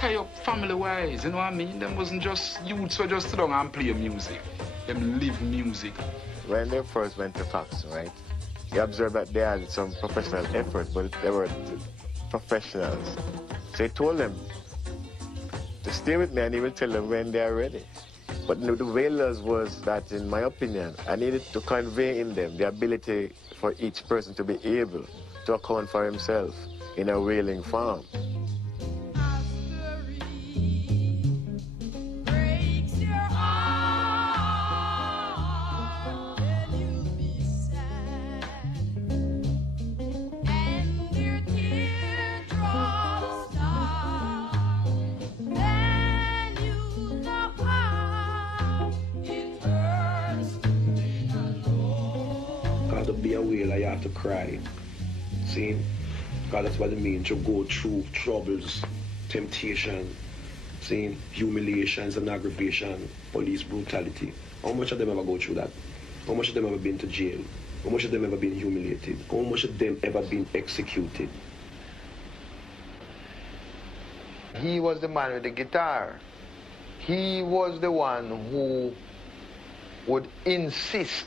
tie up family-wise, you know what I mean? Them wasn't just youths who just sit down and play music. Them live music. When they first went to Fox, right, you observed that they had some professional effort, but they were professionals. So he told them to stay with me and he will tell them when they are ready. But the Wailers was that, in my opinion, I needed to convey in them the ability for each person to be able to account for himself in a wailing form. To be a whaler, you have to cry. See? Because that's what it means to go through troubles, temptation, see? Humiliations and aggravation, police brutality. How much of them ever go through that? How much of them ever been to jail? How much of them ever been humiliated? How much of them ever been executed? He was the man with the guitar. He was the one who would insist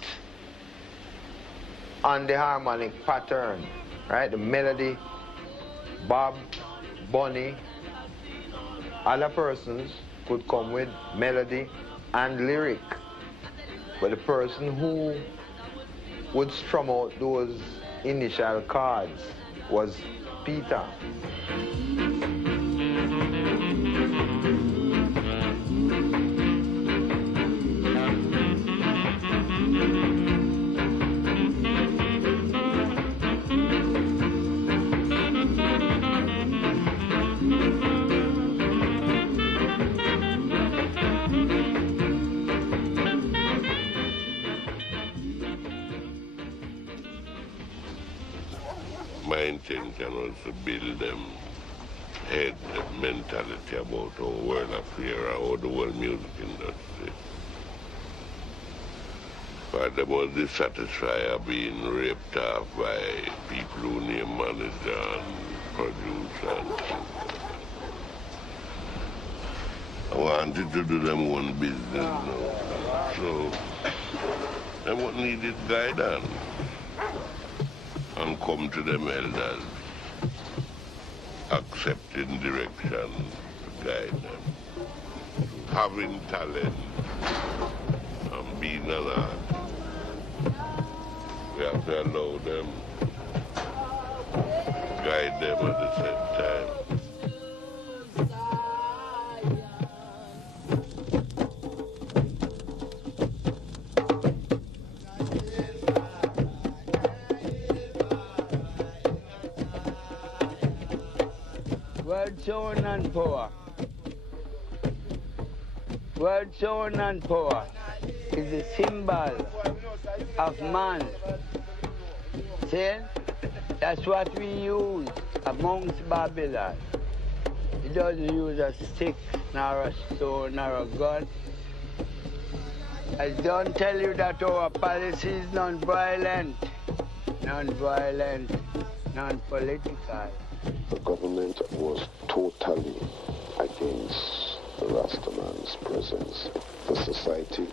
on the harmonic pattern, right? The melody, Bob, Bunny, other persons could come with melody and lyric. But the person who would strum out those initial chords was Peter. My intention was to build them head mentality about our world affair or the world music industry. But them was dissatisfied of being raped off by people who name manager and producer and I wanted to do them one business now. So they would needed guidance. And come to them elders, accepting direction to guide them. Having talent and being an artist, we have to allow them, guide them at the same time. World sound and power. World sound and power is a symbol of man. See? That's what we use amongst Babylon. It doesn't use a stick, nor a stone, nor a gun. I don't tell you that our policy is non-violent, non-violent, non-political. The government was totally against the Rastaman's presence. The society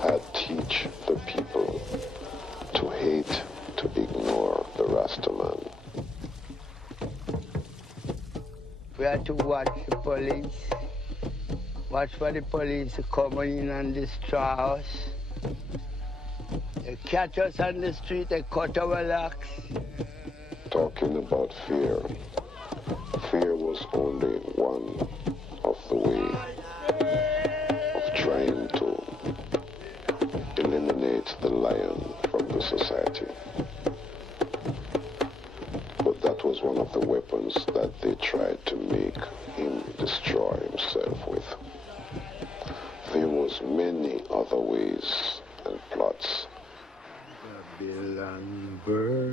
had teach the people to hate, to ignore the Rastaman. We had to watch the police, watch for the police coming in and destroy us. They catch us on the street, they cut our locks. Talking about fear. Fear was only one of the way of trying to eliminate the lion from the society. But that was one of the weapons that they tried to make him destroy himself with. There was many other ways and plots. Babylon burning,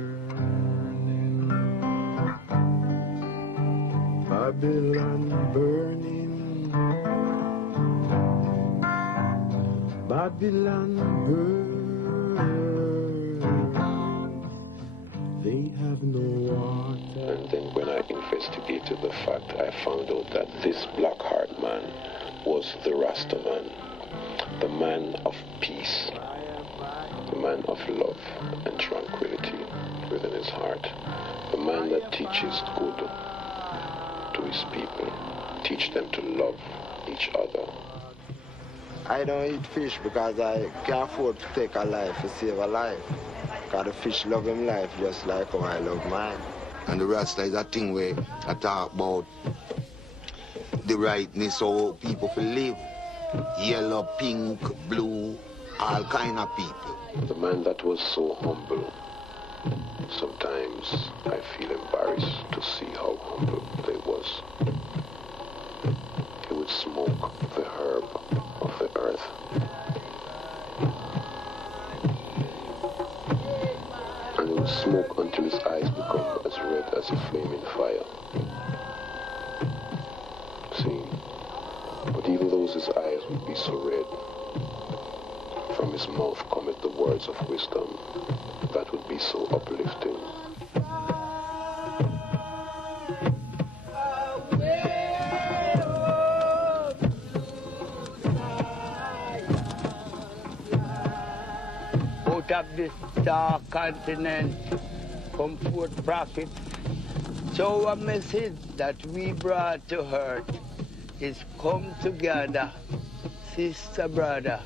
Babylon burning, Babylon burning. they have no water. And then when I investigated the fact, I found out that this Blackheart man was the Rasta man, the man of peace, the man of love and tranquility within his heart, the man that teaches good to his people, teach them to love each other. I don't eat fish because I can't afford to take a life to save a life. Because the fish love him life just like how I love mine. And the Rasta is a thing where I talk about the rightness of people to live. Yellow, pink, blue, all kind of people. The man that was so humble. Sometimes I feel embarrassed to see how humble they was. He would smoke the herb of the earth. And he would smoke until his eyes become as red as a flaming fire. See? But even though his eyes would be so red, from his mouth cometh the words of wisdom that would be so uplifting. Out of this dark continent come forth prophets. So a message that we brought to earth is come together, sister, brother.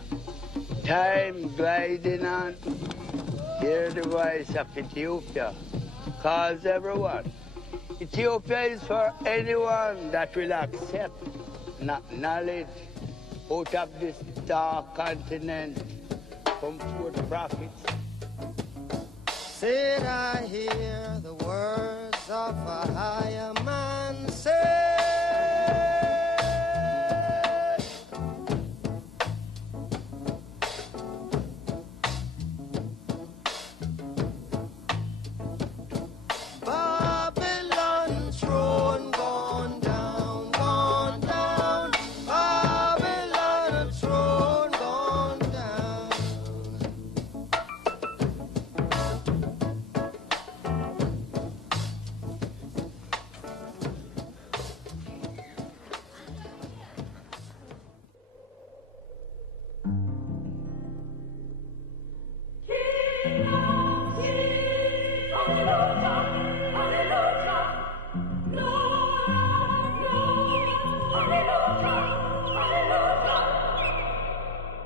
Time gliding on. Hear the voice of Ethiopia. Calls everyone. Ethiopia is for anyone that will accept knowledge. Out of this dark continent come forth prophets. Said I hear the words of a higher man say, Babylon throne gone down, gone down. Babylon throne gone down.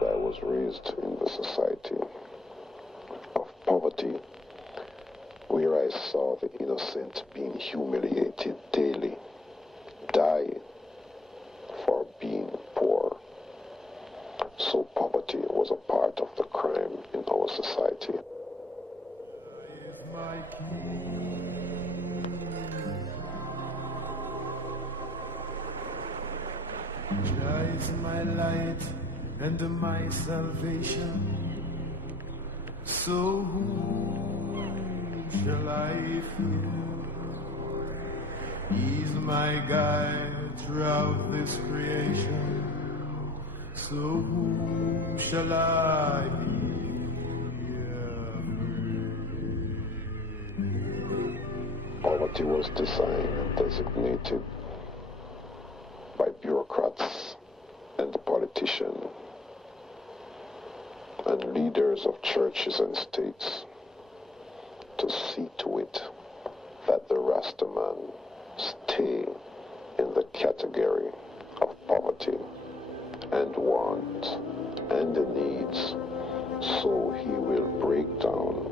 I was raised in the society of poverty, where I saw the innocent being humiliated daily, die for being poor. So poverty was a part of the crime in our society. My King, Jah is my light and my salvation. So whom shall I fear? He's my guide throughout this creation. So whom shall I Poverty was designed and designated by bureaucrats and politicians and leaders of churches and states to see to it that the Rasta man stay in the category of poverty and want and the needs, so he will break down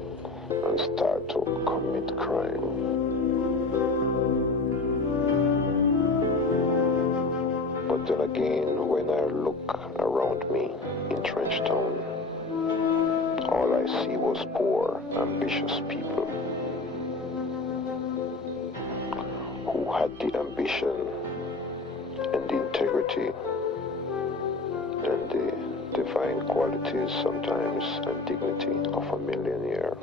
and start to commit crime. But then again, when I look around me in Trench Town, all I see was poor, ambitious people who had the ambition and the integrity and the divine qualities sometimes and dignity of a millionaire.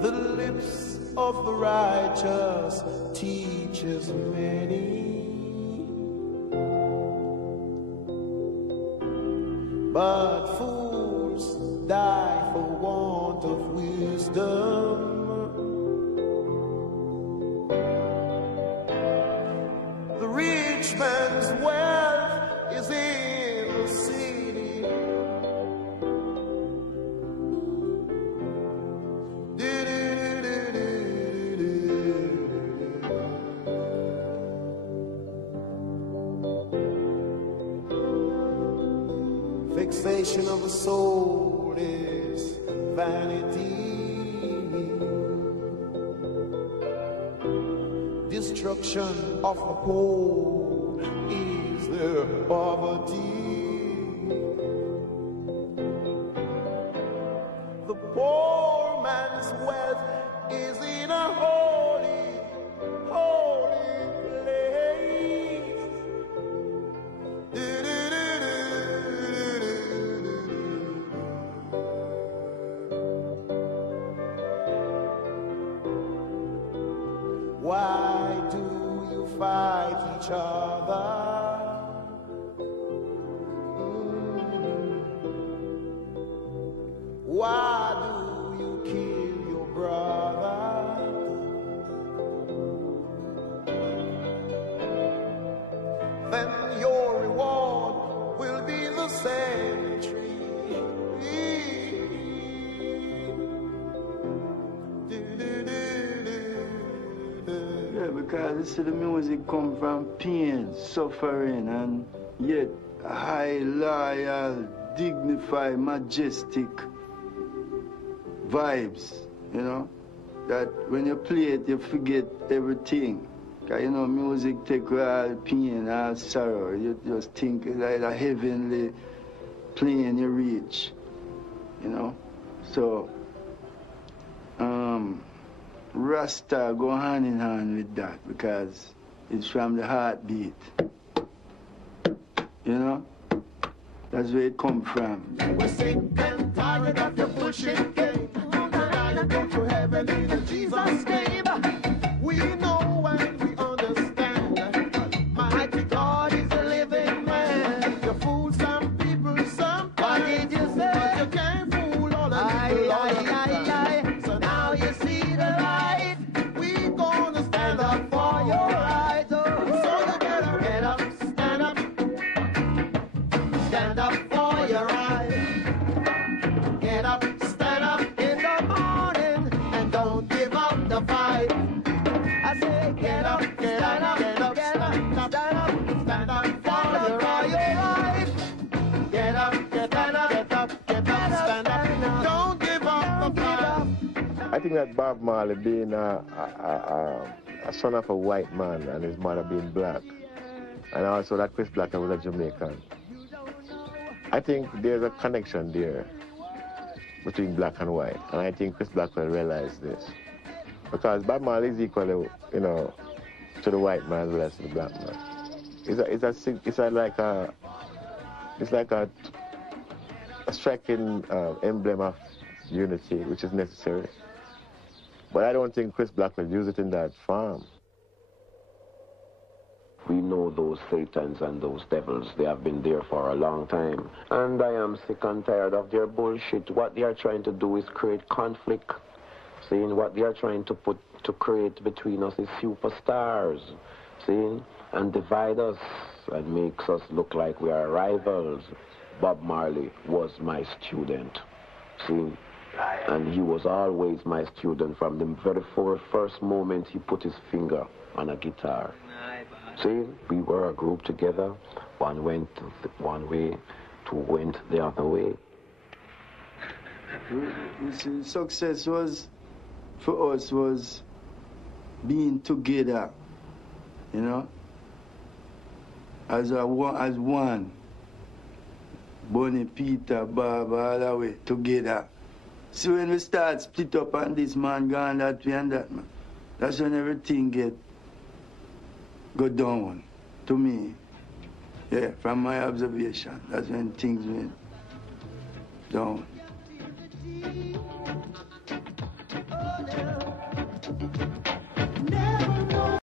The lips of the righteous teaches many, but fools die for want of wisdom. rich man's wealth is in the city. Fixation of the soul is vanity. Destruction of the poor is their poverty. The poor man's wealth is in a holy, holy place. Why do you fight each other? Why do you kill your brother? Then your reward will be the cemetery. Yeah, because you see the music come from pain, suffering, and yet high, loyal, dignified, majestic vibes, you know? That when you play it, you forget everything. Because, you know, music take all pain, all sorrow. You just think it's like a heavenly plane you reach, you know? So, Rasta go hand in hand with that because it's from the heartbeat. You know? That's where it come from. We're sick and tired of your bullshit game. Now you go to heaven in Jesus' name. We know and we understand. Mighty God is a living man. You fool some people sometimes. What did you say? But you can't fool all of people. So now you see the light. We gonna stand up for your rights. So you better get up, stand up. Stand up for your rights. Get up, stand up in the morning, and don't give up the fight. I say get up, stand up, get up, stand up, stand up for your rights. Get up, stand up, stand up, don't give up the fight. I think that Bob Marley being a son of a white man and his mother being black, and also that Chris Blacker was a Jamaican, I think there's a connection there between black and white, and I think Chris Blackwell realized this. Because Bob Marley is equal, you know, to the white man as well as to the black man. It's like a striking emblem of unity, which is necessary. But I don't think Chris Blackwell used it in that form. We know those satans and those devils. They have been there for a long time. And I am sick and tired of their bullshit. What they are trying to do is create conflict. Seeing what they are trying to create between us is superstars. Seeing? And divide us and makes us look like we are rivals. Bob Marley was my student. See? And he was always my student from the very first moment he put his finger on a guitar. See, we were a group together. One went one way, two went the other way. You see, success was, for us, was being together, you know, as one. Bonnie, Peter, Bob, all the way, together. See, when we start split up and this man gone that way and that, man, that's when everything go down, to me. Yeah, from my observation, that's when things went down.